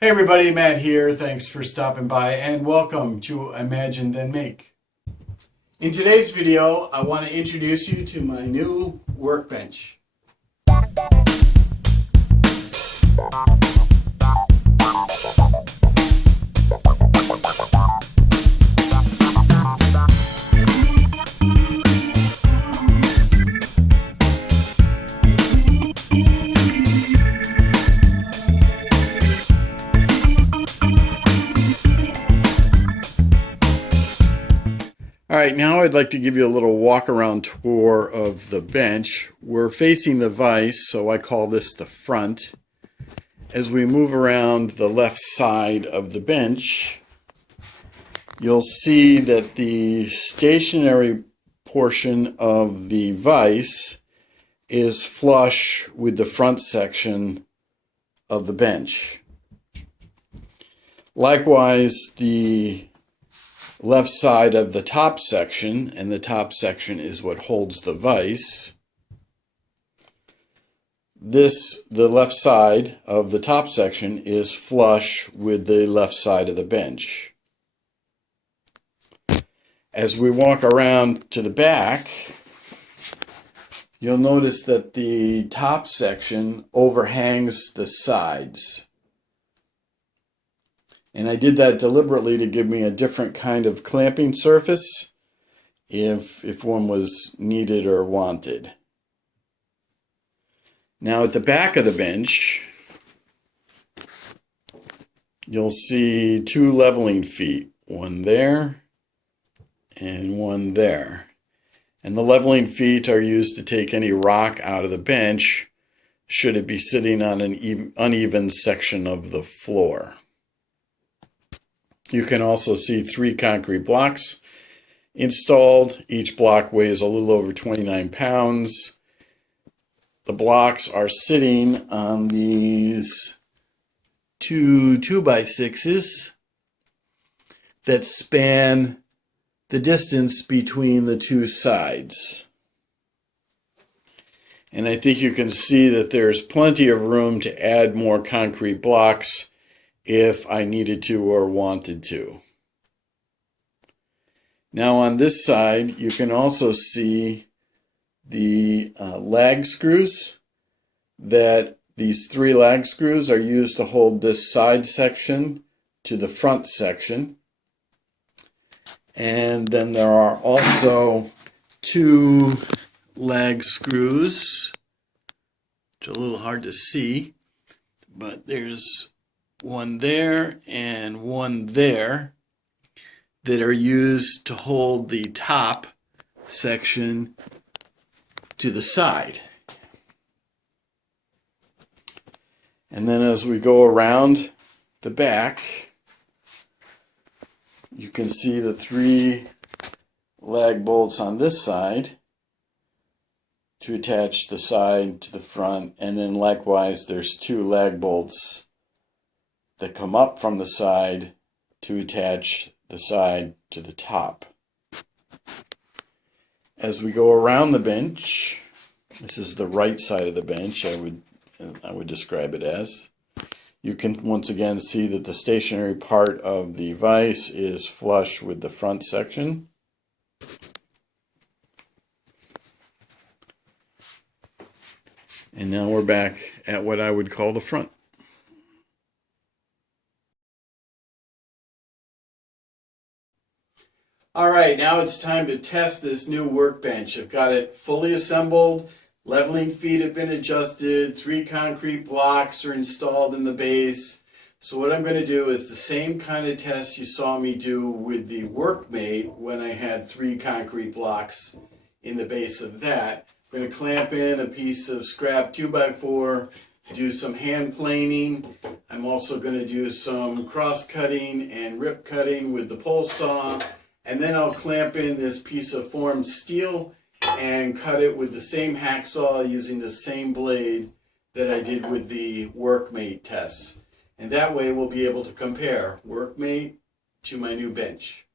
Hey everybody, Matt here. Thanks for stopping by and welcome to Imagine Then Make. In today's video, I want to introduce you to my new workbench. All right, now I'd like to give you a little walk around tour of the bench. We're facing the vise, so I call this the front. As we move around the left side of the bench, you'll see that the stationary portion of the vise is flush with the front section of the bench. Likewise, the left side of the top section, and the top section is what holds the vise. The left side of the top section is flush with the left side of the bench. As we walk around to the back, you'll notice that the top section overhangs the sides. And I did that deliberately to give me a different kind of clamping surface if one was needed or wanted. Now at the back of the bench, you'll see two leveling feet, one there and one there. And the leveling feet are used to take any rock out of the bench should it be sitting on an uneven section of the floor. You can also see 3 concrete blocks installed. Each block weighs a little over 29 pounds. The blocks are sitting on these two 2x6s that span the distance between the two sides. And I think you can see that there's plenty of room to add more concrete blocks if I needed to or wanted to. Now on this side, you can also see the lag screws. These 3 lag screws are used to hold this side section to the front section. And then there are also 2 lag screws, which are a little hard to see, but there's one there and one there that are used to hold the top section to the side. And then as we go around the back, you can see the 3 lag bolts on this side to attach the side to the front, and then likewise there's 2 lag bolts that come up from the side to attach the side to the top. As we go around the bench, this is the right side of the bench, I would describe it as. You can once again see that the stationary part of the vise is flush with the front section. And now we're back at what I would call the front. All right, now it's time to test this new workbench. I've got it fully assembled. Leveling feet have been adjusted. 3 concrete blocks are installed in the base. So what I'm going to do is the same kind of test you saw me do with the workmate when I had 3 concrete blocks in the base of that. I'm going to clamp in a piece of scrap 2x4, do some hand planing. I'm also going to do some cross cutting and rip cutting with the pole saw. And then I'll clamp in this piece of formed steel and cut it with the same hacksaw using the same blade that I did with the workmate tests. And that way we'll be able to compare workmate to my new bench.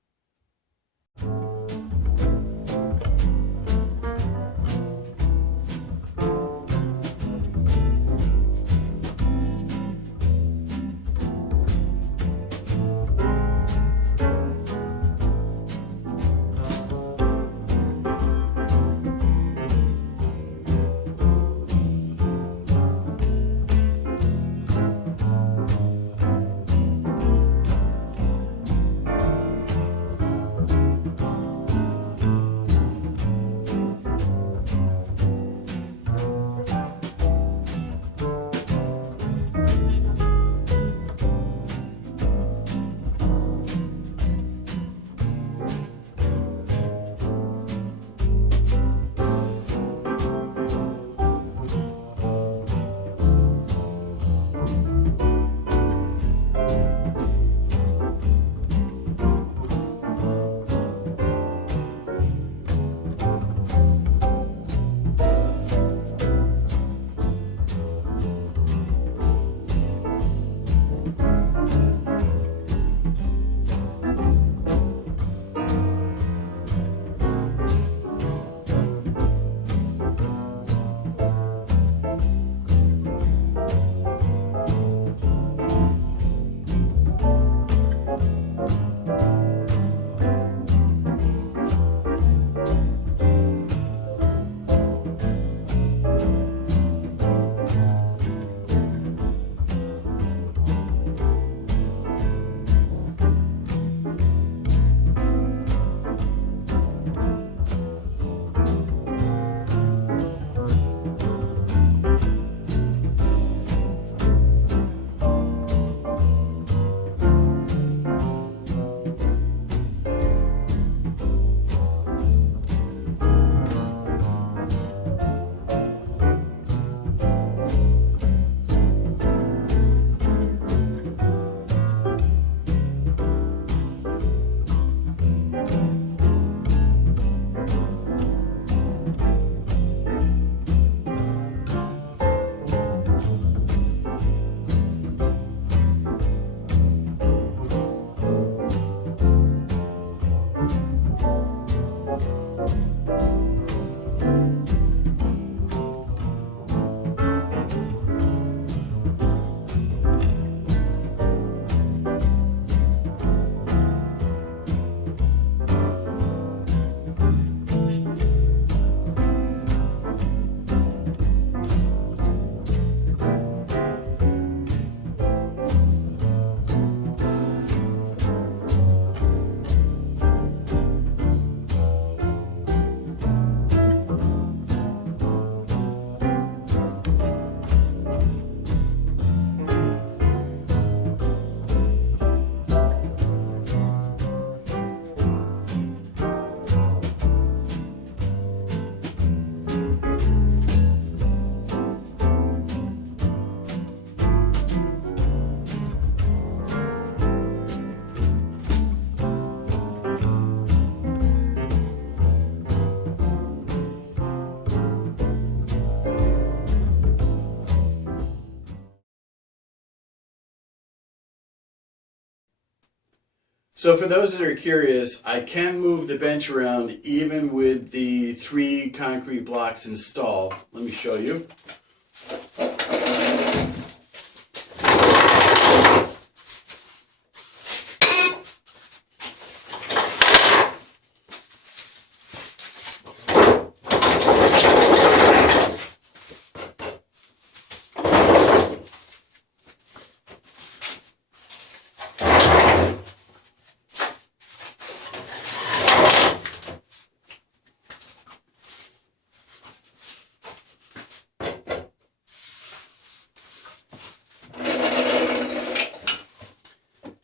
So for those that are curious, I can move the bench around even with the 3 concrete blocks installed. Let me show you.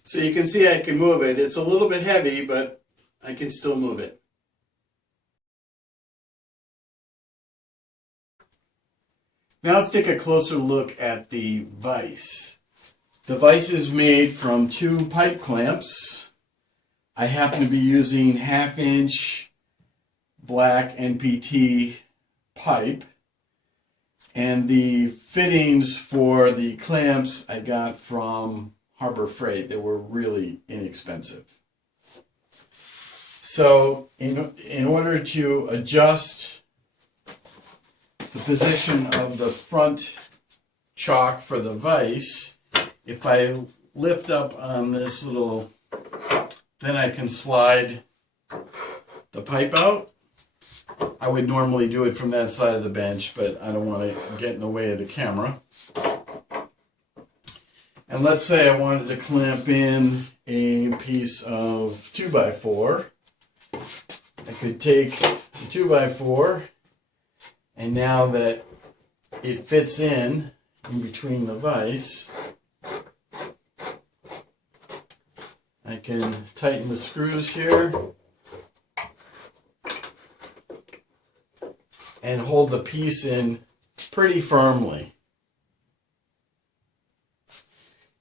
So you can see I can move it. It's a little bit heavy, but I can still move it. Now let's take a closer look at the vise. The vise is made from 2 pipe clamps. I happen to be using 1/2-inch black NPT pipe. And the fittings for the clamps I got from Harbor Freight. They were really inexpensive. So in order to adjust the position of the front chock for the vise, if I lift up on this little, then I can slide the pipe out. I would normally do it from that side of the bench, but I don't want to get in the way of the camera. And let's say I wanted to clamp in a piece of 2x4. I could take the 2x4, and now that it fits in between the vise, I can tighten the screws here and hold the piece in pretty firmly.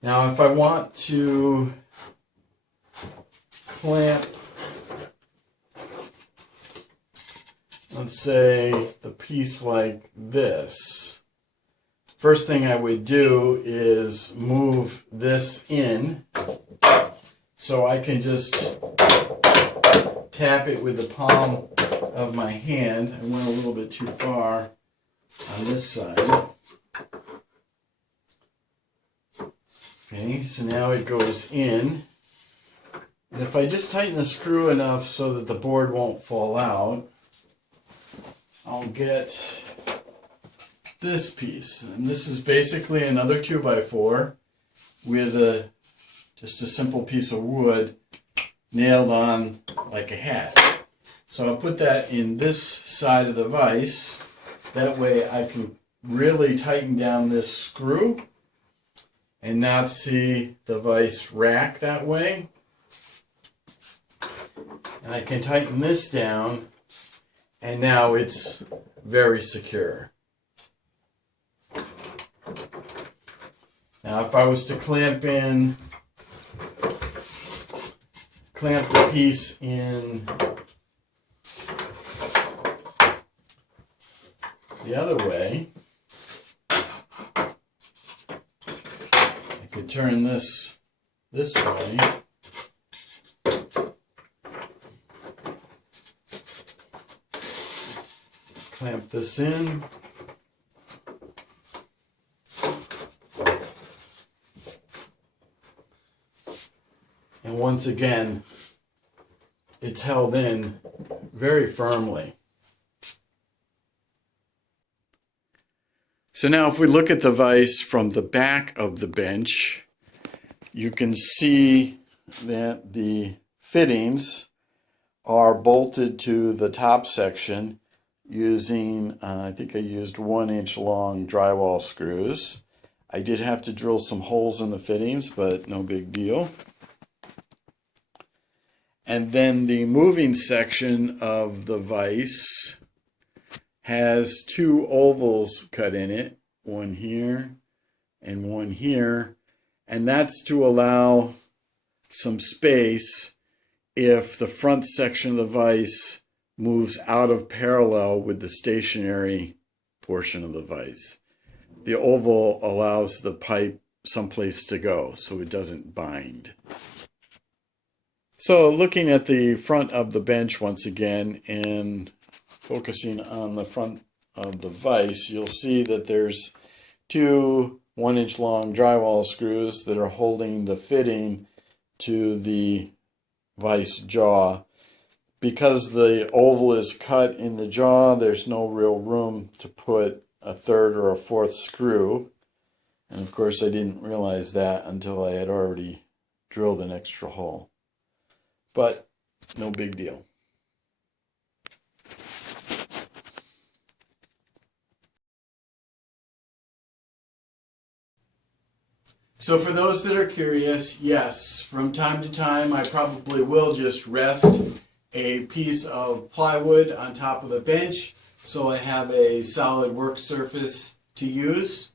Now if I want to clamp, let's say, the piece like this, first thing I would do is move this in, so I can just tap it with the palm of my hand. I went a little bit too far on this side. Okay, so now it goes in. And if I just tighten the screw enough so that the board won't fall out, I'll get this piece. And this is basically another 2x4 with just a simple piece of wood nailed on like a hat. So I'll put that in this side of the vise. That way I can really tighten down this screw and not see the vise rack that way. And I can tighten this down, and now it's very secure. Now if I was to clamp the piece in the other way, I could turn this way. Clamp this in. And once again, it's held in very firmly. So now if we look at the vise from the back of the bench, you can see that the fittings are bolted to the top section using, I think I used 1-inch long drywall screws. I did have to drill some holes in the fittings, but no big deal. And then the moving section of the vise has 2 ovals cut in it, one here and one here, and that's to allow some space if the front section of the vise moves out of parallel with the stationary portion of the vise. The oval allows the pipe someplace to go so it doesn't bind. So looking at the front of the bench once again and focusing on the front of the vise, you'll see that there's two 1-inch long drywall screws that are holding the fitting to the vise jaw. Because the oval is cut in the jaw, there's no real room to put a third or a fourth screw. And of course I didn't realize that until I had already drilled an extra hole. But no big deal. So for those that are curious, yes, from time to time I probably will just rest a piece of plywood on top of the bench so I have a solid work surface to use.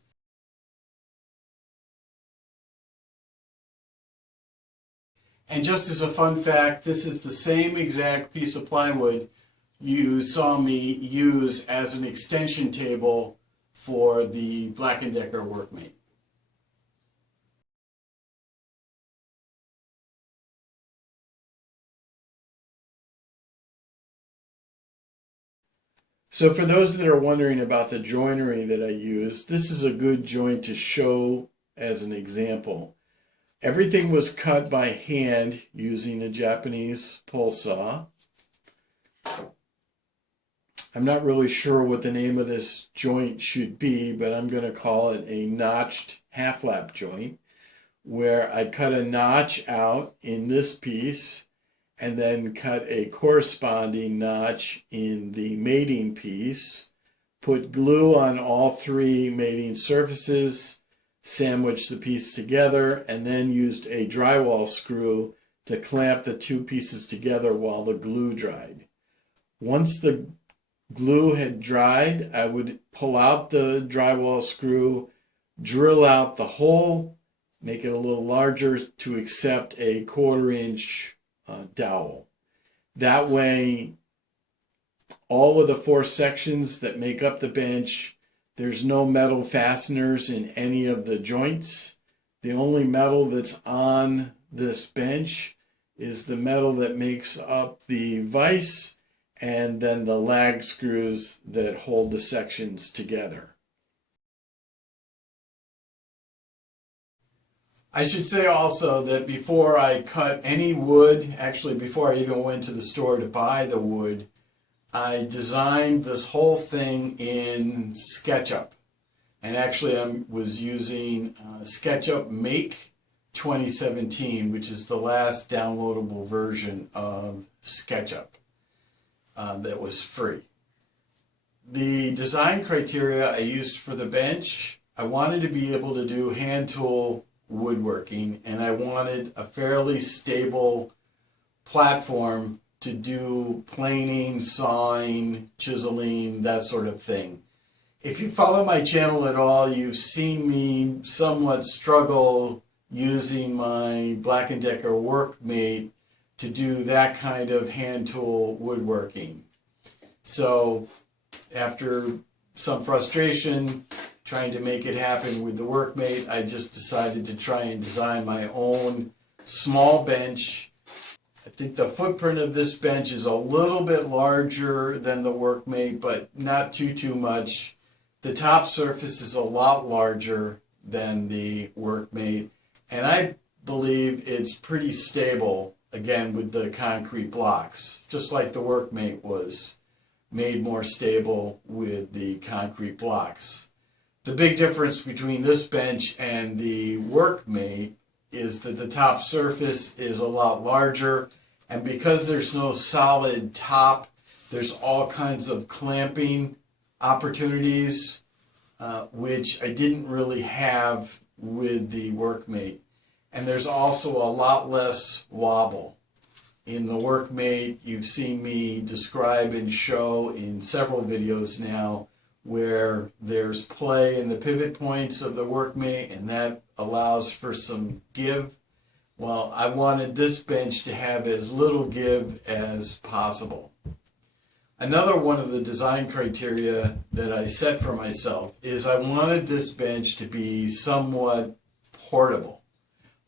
And just as a fun fact, this is the same exact piece of plywood you saw me use as an extension table for the Black & Decker workmate. So for those that are wondering about the joinery that I use, this is a good joint to show as an example. Everything was cut by hand using a Japanese pole saw. I'm not really sure what the name of this joint should be, but I'm going to call it a notched half-lap joint, where I cut a notch out in this piece and then cut a corresponding notch in the mating piece, put glue on all three mating surfaces, sandwiched the piece together, and then used a drywall screw to clamp the two pieces together while the glue dried. Once the glue had dried, I would pull out the drywall screw, drill out the hole, make it a little larger to accept a 1/4 inch dowel. That way, all of the 4 sections that make up the bench, there's no metal fasteners in any of the joints. The only metal that's on this bench is the metal that makes up the vise and then the lag screws that hold the sections together. I should say also that before I cut any wood, actually before I even went to the store to buy the wood, I designed this whole thing in SketchUp. And actually I was using SketchUP MAKE 2017, which is the last downloadable version of SketchUp that was free. The design criteria I used for the bench, I wanted to be able to do hand tool woodworking, and I wanted a fairly stable platform to do planing, sawing, chiseling, that sort of thing. If you follow my channel at all, you've seen me somewhat struggle using my Black & Decker workmate to do that kind of hand tool woodworking. So after some frustration trying to make it happen with the workmate, I just decided to try and design my own small bench. I think the footprint of this bench is a little bit larger than the workmate, but not too much. The top surface is a lot larger than the workmate, and I believe it's pretty stable, again, with the concrete blocks, just like the workmate was made more stable with the concrete blocks. The big difference between this bench and the workmate is that the top surface is a lot larger, and because there's no solid top, there's all kinds of clamping opportunities, which I didn't really have with the workmate. And there's also a lot less wobble. In the workmate, you've seen me describe and show in several videos now where there's play in the pivot points of the workmate, and that allows for some give. Well, I wanted this bench to have as little give as possible. Another one of the design criteria that I set for myself is I wanted this bench to be somewhat portable.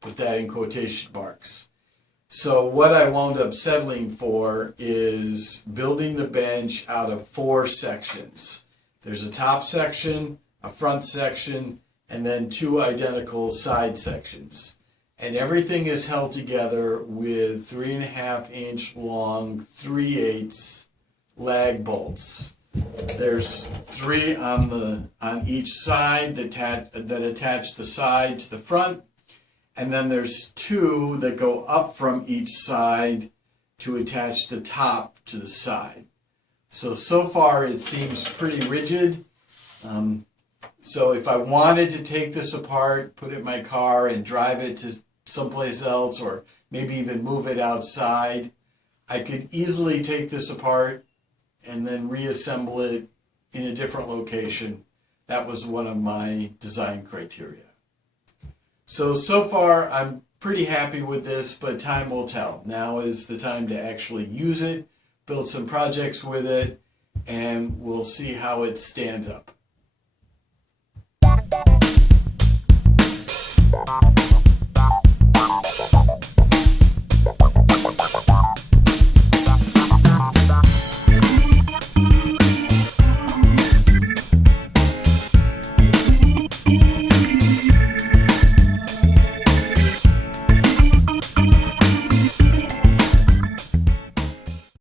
Put that in quotation marks. So what I wound up settling for is building the bench out of 4 sections. There's a top section, a front section, and then 2 identical side sections. And everything is held together with 3.5-inch long 3/8 lag bolts. There's 3 on each side that attach the side to the front, and then there's 2 that go up from each side to attach the top to the side. So far it seems pretty rigid. So if I wanted to take this apart, put it in my car and drive it to someplace else, or maybe even move it outside, I could easily take this apart and then reassemble it in a different location. That was one of my design criteria. So far I'm pretty happy with this, but time will tell. Now is the time to actually use it, build some projects with it, and we'll see how it stands up.